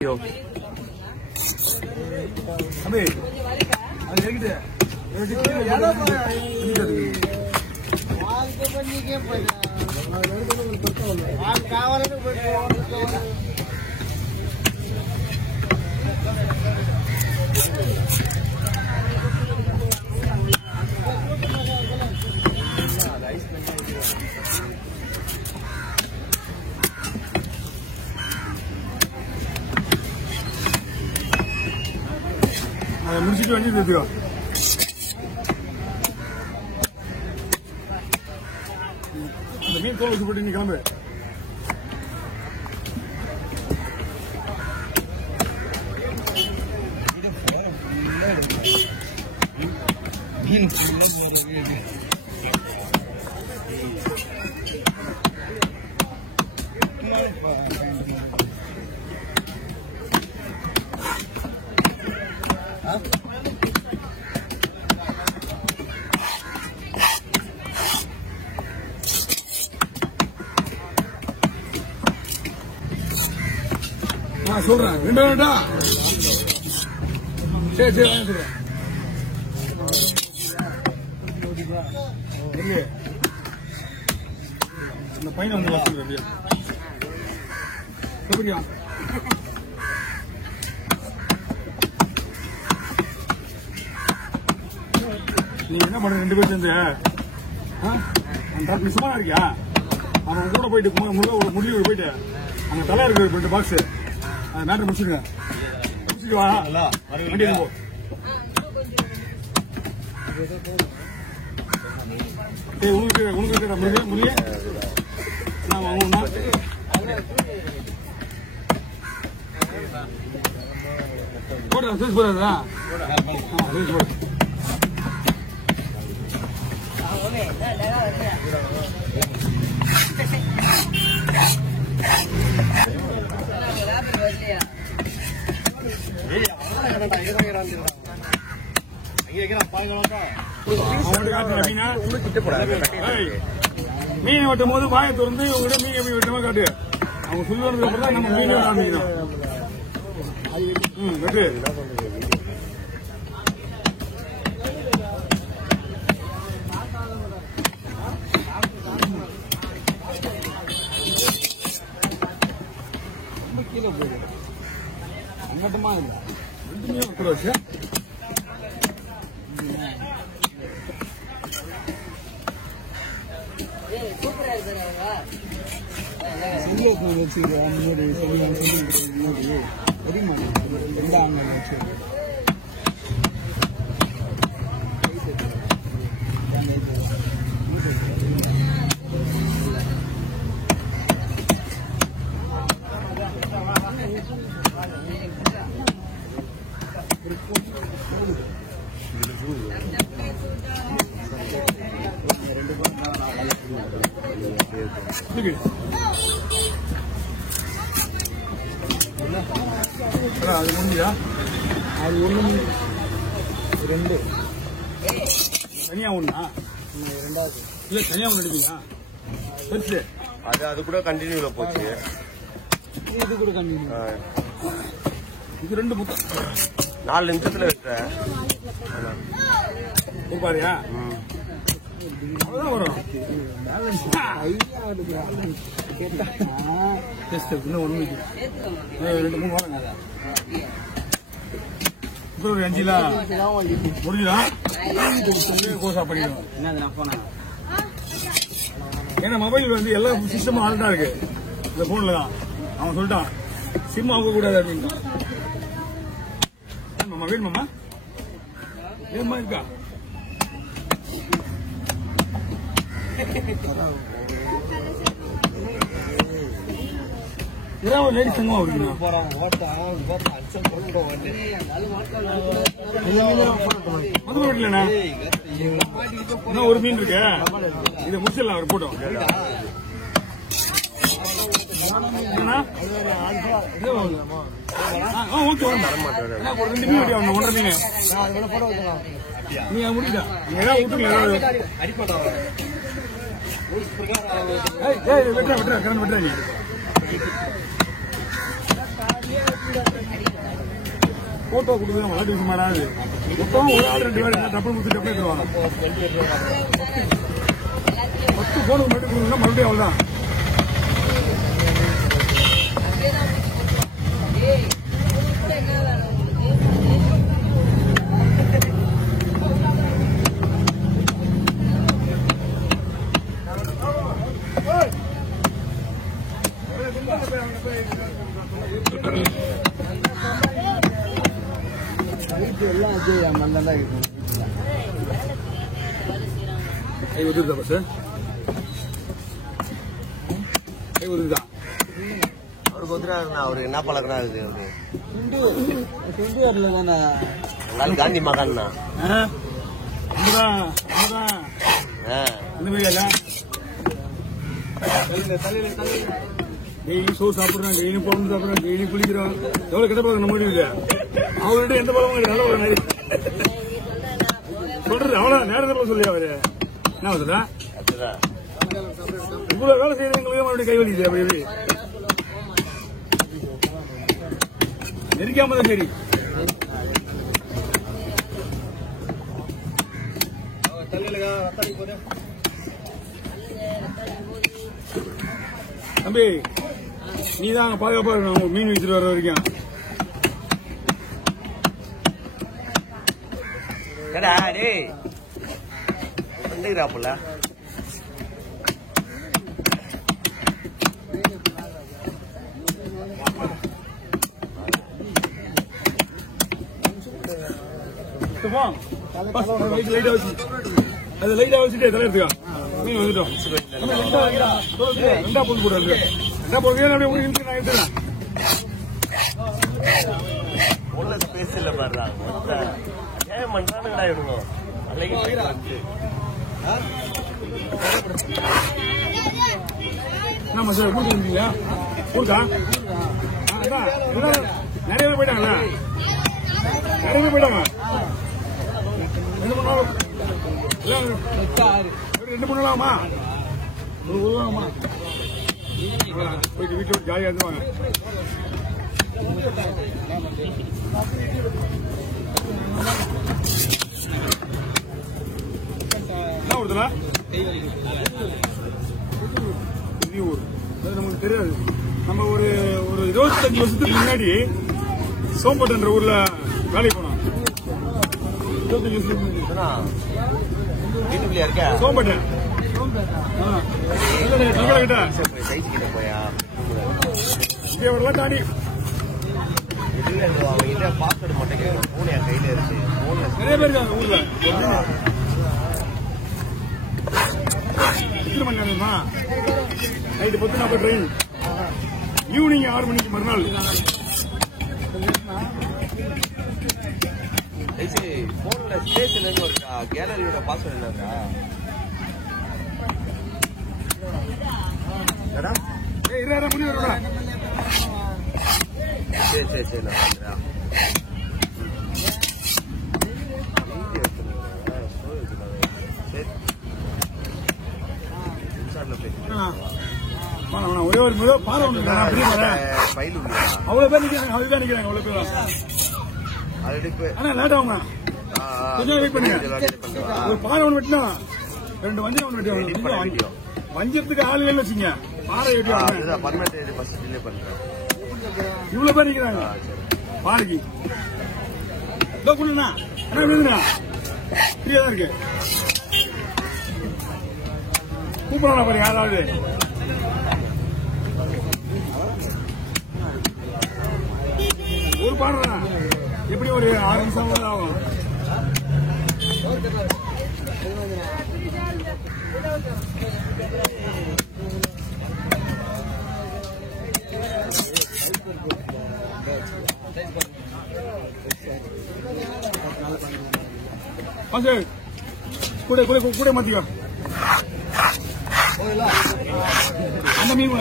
Abe அது எங்கிட்ட வாழ்க்கை பண்ணிக்கே போய் காவலன்னு போய் முடிச்சுட்டு வந்து தெரிஞ்சுக்கோ. அந்த மீன் தோல் வச்சு போட்டு நீ கிளம்பு. சொல்றேன் ரெண்டா சரி சரி சொல்றேன். அந்த பையனை வந்து வாசிக்கிறேன் அப்படியா எப்படியா நீ என்ன பண்ற ரெண்டு பேரும் சேர்ந்து டாக்டர் சும்மா இருக்கியா? அவன் கூட போயிட்டு முடிவு போயிட்டு அங்க தலை இருக்கு 2 பாக்ஸ் மேட்ரு முடிச்சுடுங்க. முடிச்சுட்டு வா வண்டி போ. உனக்கு முடிய நான் வாங்கணும்னா போடுறா சூஸ் போடுறதா சூஸ் போடு. மீனை வெட்டும் போது வாயை திறந்து உங்ககிட்ட மீன் எப்படி வெட்டமா காட்டு. அவங்க சொல்லுவதுக்கு அப்புறம் தான் நம்ம மீன் ஆரம்பிக்கணும். வெட்டு ரொம்ப கீழே போயிடு. அங்கட்டமா இல்லை ரெண்டுமே கூட வச்சு வச்சுக்கிறேன். முன்னாடி முன்னாடி அதிகமா 2 ஆங்கில வச்சுருக்கேன். அது முடிஞ்சா அது 1 2 தனியா ஒண்ணா 2வது இல்ல தனியா ஒண்ணு எடுப்பீங்க பெருசு அது கூட கண்டினியூல போச்சு. இது கூட கண்டினியூ இது 2 மொத்தம் 4 நிமிஷத்துல வெட்டுறேன் பாரியா அவ்வளவுதான் வரும். இன்னும் 1 2 3 வாங்க இப்போ ஒரு 5 முடிஞ்சுதான் கோசா பண்ணிடுவோம். ஏன்னா மொபைல் வந்து எல்லா சிஸ்டமும் ஆள் தான் இருக்கு இந்த போன்ல தான். அவன் சொல்லிட்டான் சிம் ஆக கூடாது அப்படின்னு. மாமா வேணுமாமா ஏமா இருக்கா ஒரு லேடி சங்கமா இன்னும் ஒரு மீன் இருக்கு. இதை முடிச்சிடலாம் ஒரு போட்டோம். ஓகே ஒரு 2 மீன் வெட்டி 1.5 மீன் நீங்க முடிச்சா ஏதாவது விட்டுருங்க. வெட்டுறா கரண்ட் வெட்டுறா நீ போட்டோ கொடுத்து விளையாட்டு விஷயம் மாறாது. மொத்தம் ஒரு ஆள் 2 பேர் டப்பு முடிச்சு டப்பு எடுத்துருவாங்க. 10 போனுக்கு மட்டும் கொடுக்கணும்னா மறுபடியும் அவ்வளவுதான். அவருக்கு வந்துடுறாருண்ணா. அவரு என்ன பழக்கம் இருக்குது? அவரு காந்தி மகான்னா டெய்லி சோ சாப்பிடுறான், டெய்லி பழம் சாப்பிடுறான், டெய்லி குளிக்கிறான். எவ்வளவு கெட்ட பழக்கம் நம்ம முடியுது. அவர்கிட்ட எந்த பழமும் நல்ல ஒரு மாதிரி சொல்றது அவ்வளவு நேரத்தை சொல்லி அவரு என்ன சொல்ல இவ்வளவு வேலை செய்யறவங்களுக்கு மறுபடியும் கைவலிக்குது. அப்படி எப்படி நெருக்காம தான் சரி. தம்பி நீதான் அங்க பாதுகாப்பா இருக்கணும் மீன் வச்சுட்டு வர வரைக்கும். வந்துக்கிறாப்புல அது லைட்டா வச்சுட்டு தலை எடுத்துக்கா மீன் வந்துட்டோம். 2 பொண்ணு போடுறாங்க. 2 பொண்ணு அப்படியே நான் எடுத்துக்கலாம். உள்ள ஸ்பேஸ் இல்ல பாடுறாங்க. ஏன் பண்றானுங்கடா இவனுங்க? ஆமா சார் ஊருக்கு வந்துட்டீங்களா? ஊருக்கா? நிறைய பேர் போயிட்டாங்களா? நிறைய பேர் போயிட்டாங்க. 2 மூணு நாளாமா போயிட்டு வீட்டுல ஜாலியா இருந்துவாங்க. என்ன ஊருதுல ஊர் அது நமக்கு தெரியாது. நம்ம ஒரு 25 வருஷத்துக்கு முன்னாடி சோம்பட்டுன்ற ஊர்ல வேலைக்கு போனோம். 25 வருஷத்துக்கு சோம்பட்டு கிட்ட போயா தாண்டி பாஸ்வேர்டு மட்டும் கேட்கணும். போன் என் கையில இருக்கு. நிறைய பேர் இருக்காங்க ஊர்ல. எத்தனை மணி நேரமா? Night 10:40 train. ஈவினிங் 6 மணிக்கு மறுநாள். போன்ல ஸ்டேஷன் என்ன இருக்கா? கேலரியோட பாஸ்வேர்டு என்ன இருக்கா? சரி சரி நான் பாக்குறேன். ஒரே ஒரு பாறை ஒன்று அவ்வளவு பேர் நிக்கிறாங்க. அவ்வளவுதான் நிக்கிறாங்க. அவ்வளவு பேர் ஆனா லேட் ஆகுங்க. கொஞ்சம் வெயிட் பண்ணுங்க. ஒரு பாறை ஒன்று வெட்டினா 2 வஞ்சிரம் ஒன்று வெட்டி வஞ்சத்துக்கு ஆள் இல்லைன்னு வச்சுங்க. பாறை வெட்டி இவ்வளவு பேர் நிக்கிறாங்க பாறைக்கு. கொடுண்ணா ஃப்ரீயா தான் இருக்கு. கூப்பிடலாம் பாரு யாராவது. ஒரு பாடுறா எப்படி ஒரு 6 நிமிஷம் ஆகும். கூட கூட கூட மாத்திக்கோ. அந்த மீன்